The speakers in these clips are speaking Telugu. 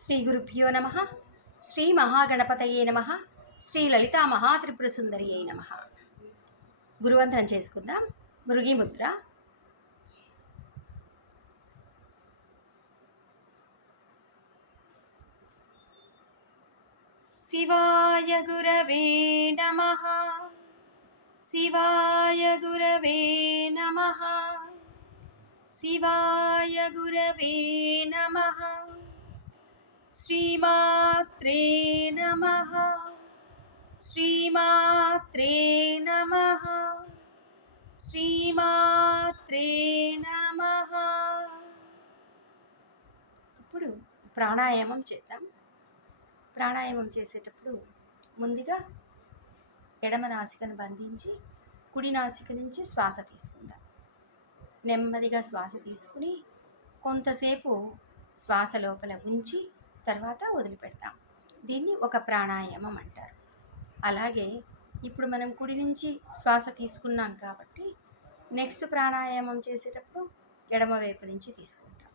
శ్రీ గురుభ్యో నమ శ్రీ మహాగణపతయే నమ శ్రీ లలిత మహాత్రిపుర సుందరి అయి నమ. గురువందనం చేసుకుందాం. మృగిముద్ర. శివాయ గురవే నమ శివాయ గురవే నమ శివాయ గురవే నమ. శ్రీమాత్రే నమ. శ్రీమాత్రే నమ. శ్రీమాత్రే నమ. ఇప్పుడు ప్రాణాయామం చేద్దాం. ప్రాణాయామం చేసేటప్పుడు ముందుగా ఎడమ నాసికను బంధించి కుడి నాసిక నుంచి శ్వాస తీసుకుందాం. నెమ్మదిగా శ్వాస తీసుకుని కొంతసేపు శ్వాస లోపల ఉంచి తర్వాత వదిలిపెడతాం. దీన్ని ఒక ప్రాణాయామం అంటారు. అలాగే ఇప్పుడు మనం కుడి నుంచి శ్వాస తీసుకున్నాం కాబట్టి నెక్స్ట్ ప్రాణాయామం చేసేటప్పుడు ఎడమ వైపు నుంచి తీసుకుంటాం.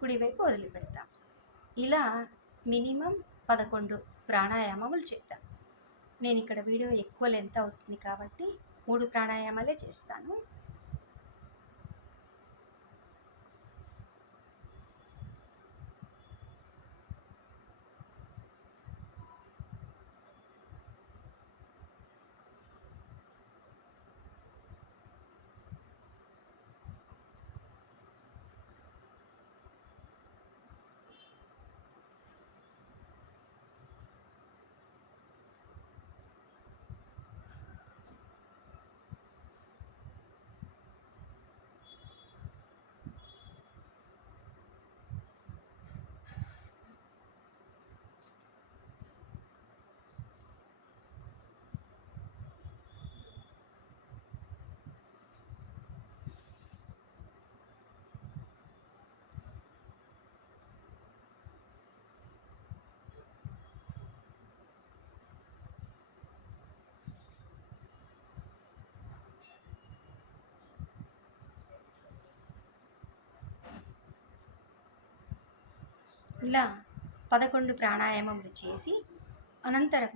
కుడివైపు వదిలిపెడతాం. ఇలా మినిమం పదకొండు ప్రాణాయామములు చేద్దాం. నేను ఇక్కడ వీడియో ఎక్కువ లెంత్ అవుతుంది కాబట్టి మూడు ప్రాణాయామాలే చేస్తాను. ఇలా పదకొండు ప్రాణాయామములు చేసి అనంతరం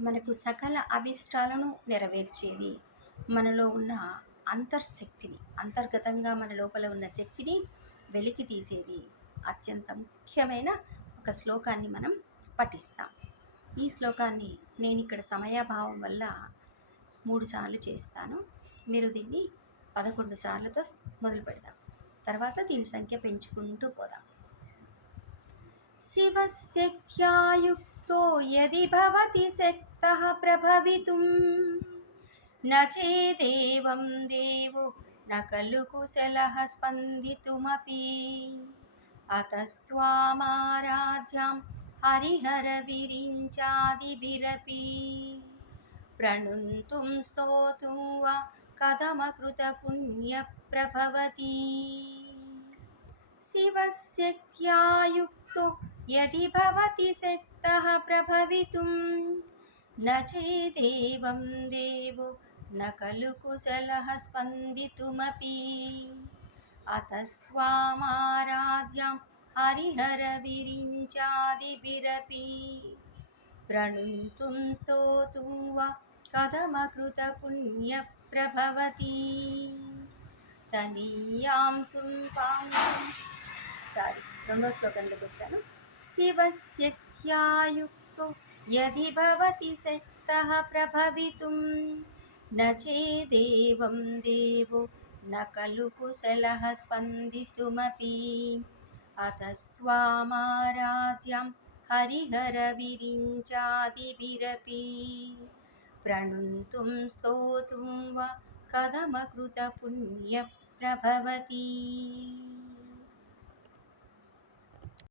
మనకు సకల అభిష్టాలను నెరవేర్చేది మనలో ఉన్న అంతర్శక్తిని అంతర్గతంగా మన లోపల ఉన్న శక్తిని వెలికి తీసేది అత్యంత ముఖ్యమైన ఒక శ్లోకాన్ని మనం పఠిస్తాం. ఈ శ్లోకాన్ని నేను ఇక్కడ సమయాభావం వల్ల మూడు సార్లు చేస్తాను. మీరు దీన్ని పదకొండు సార్లతో మొదలు పెడదాం. తర్వాత దీని సంఖ్య పెంచుకుంటూ పోదాం. शिवशक्त्यायुक्तो यदि भवति शक्तः प्रभवितुं न चेदेवं देवो न खलु कुशलः स्पन्दितुमपि अतस्त्वामाराध्यां हरिहरविरिञ्चादिभिरपि प्रणुन्तुं स्तोतुं वा कथमकृतपुण्यप्रभवति शिवशक्त्यायुक्तो यदि भवति शक्तः प्रभवितुं न चेदेवं देवो न खलु कुशलः स्पन्दितुमपि अतस्त्वामाराध्यां हरिहरविरिञ्चादिभिरपि प्रणुन्तुं स्तोतुं वा कथमकृतपुण्यप्रभवति तनीयां सुम्पां సారీ రెండో శ్లోకంలోకి వచ్చాను శివశక్త్యాయుక్తో యది భవతి శక్తః ప్రభవితుం న చేదేవం దేవో న ఖలు కుశలः స్పందితుమపి అతస్త్వామారాధ్యం హరిహరవిరించాదిభిరపి ప్రణుంతుం స్తోతుం వా కథమకృతపుణ్యప్రభవతి